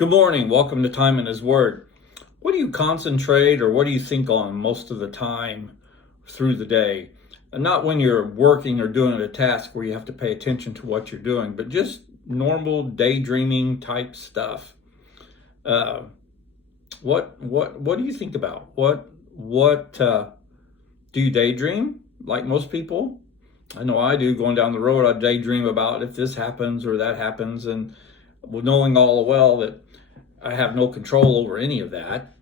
Good morning. Welcome to Time in His Word. What do you concentrate or what do you think on most of the time through the day? And not when you're working or doing a task where you have to pay attention to what you're doing, but just normal daydreaming type stuff. Uh, what do you think about? What do you daydream like most people? I know I do. Going down the road, I daydream about if this happens or that happens, and knowing all the well that I have no control over any of that.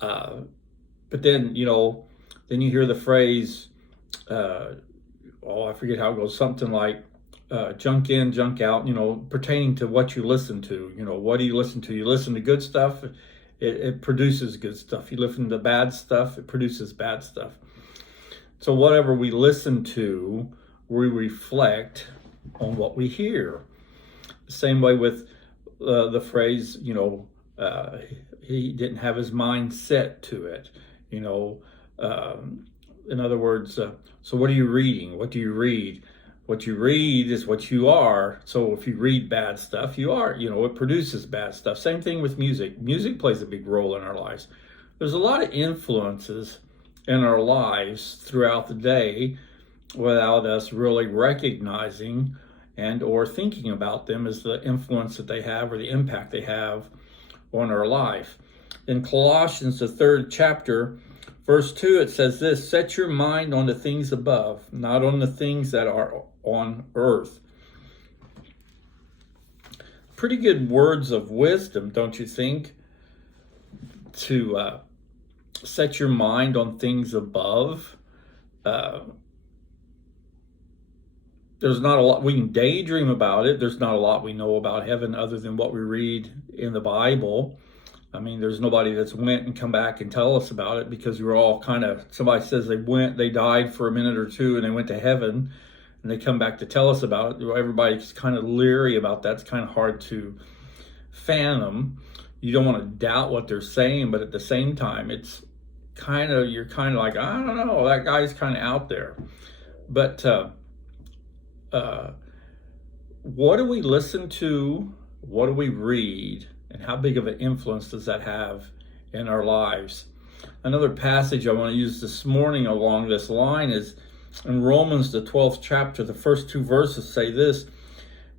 Uh, but then you hear the phrase, uh, I forget how it goes, something like junk in, junk out, pertaining to what you listen to. What do you listen to? You listen to good stuff, it produces good stuff. You listen to bad stuff, it produces bad stuff. So whatever we listen to, we reflect on what we hear. Same way with the phrase, he didn't have his mind set to it. You know, in other words, so what are you reading? What do you read? What you read is what you are. So if you read bad stuff, you are, it produces bad stuff. Same thing with music. Music plays a big role in our lives. There's a lot of influences in our lives throughout the day without us really recognizing and or thinking about them as the influence that they have or the impact they have on our life. In Colossians, the 3rd chapter, verse 2, it says this: set your mind on the things above, not on the things that are on earth. Pretty good words of wisdom, don't you think? To set your mind on things above. There's not a lot, we can daydream about it. There's not a lot we know about heaven other than what we read in the Bible. I mean, there's nobody that's went and come back and tell us about it, because we're all kind of, somebody says they died for a minute or two and they went to heaven and they come back to tell us about it. Everybody's kind of leery about that. It's kind of hard to fathom. You don't want to doubt what they're saying, but at the same time, you're kind of like, I don't know, that guy's kind of out there. But what do we listen to? What do we read? And how big of an influence does that have in our lives? Another passage I want to use this morning along this line is in Romans, the 12th chapter. The first 2 verses say this: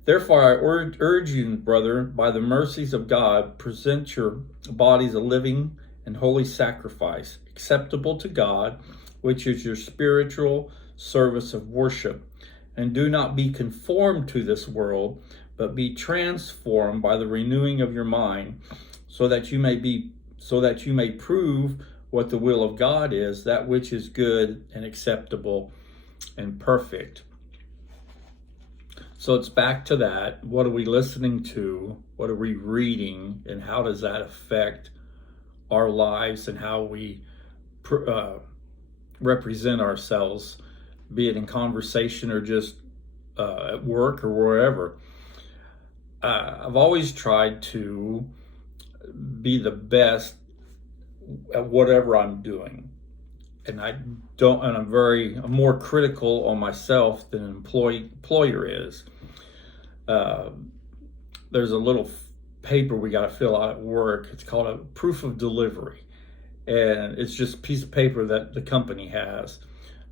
therefore I urge you, brother, by the mercies of God, present your bodies a living and holy sacrifice, acceptable to God, which is your spiritual service of worship. And do not be conformed to this world, but be transformed by the renewing of your mind, so that you may prove what the will of God is, that which is good and acceptable and perfect. So it's back to that. What are we listening to? What are we reading? And how does that affect our lives and how we represent ourselves, be it in conversation or just at work or wherever? I've always tried to be the best at whatever I'm doing. And I'm more critical on myself than an employer is. There's a little paper we got to fill out at work. It's called a proof of delivery. And it's just a piece of paper that the company has.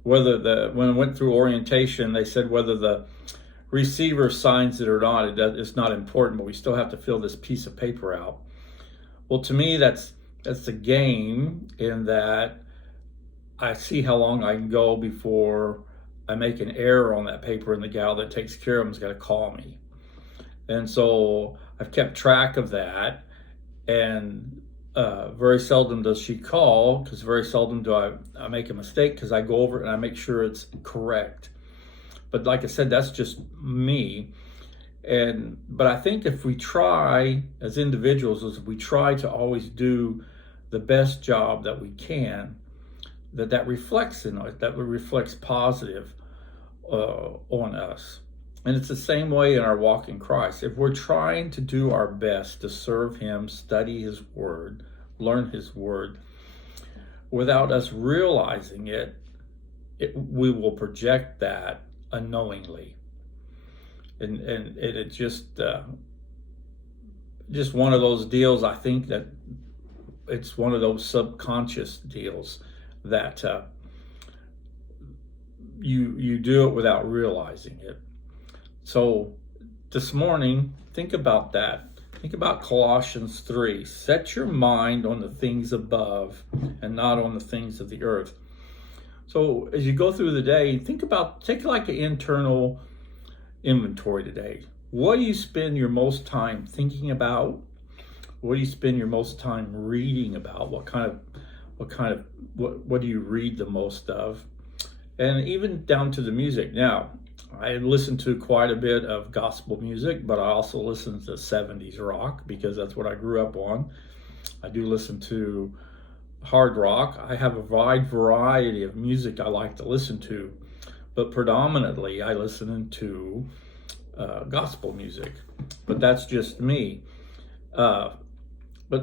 When I went through orientation, they said whether the receiver signs it or not, it's not important, but we still have to fill this piece of paper out. Well, to me, that's the game, in that I see how long I can go before I make an error on that paper, and the gal that takes care of them is going to call me. And so I've kept track of that, and very seldom does she call, because very seldom do I make a mistake, because I go over it and I make sure it's correct. But like I said, that's just me. But I think if we try as individuals, if we try to always do the best job that we can, that reflects in us, that reflects positive on us. And it's the same way in our walk in Christ. If we're trying to do our best to serve Him, study His Word, learn His Word, without us realizing it, we will project that unknowingly. And it just just one of those deals. I think that it's one of those subconscious deals that you do it without realizing it. So this morning, think about that. Think about Colossians 3. Set your mind on the things above and not on the things of the earth. So as you go through the day, take like an internal inventory today. What do you spend your most time thinking about? What do you spend your most time reading about? What do you read the most of? And even down to the music. Now, I listen to quite a bit of gospel music, but I also listen to 70s rock because that's what I grew up on. I do listen to hard rock. I have a wide variety of music I like to listen to, but predominantly I listen to gospel music. But that's just me. But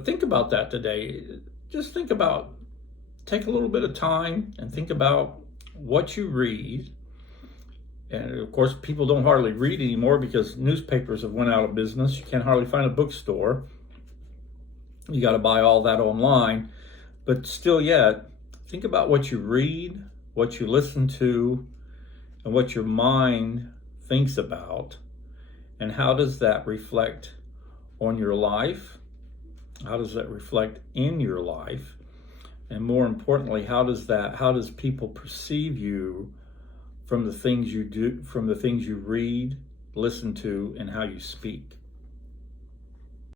think about that today. Just take a little bit of time and think about what you read. And of course, people don't hardly read anymore because newspapers have went out of business. You can't hardly find a bookstore. You got to buy all that online. But still yet, think about what you read, what you listen to, and what your mind thinks about. And how does that reflect on your life? How does that reflect in your life? And more importantly, how does people perceive you from the things you do, from the things you read, listen to, and how you speak?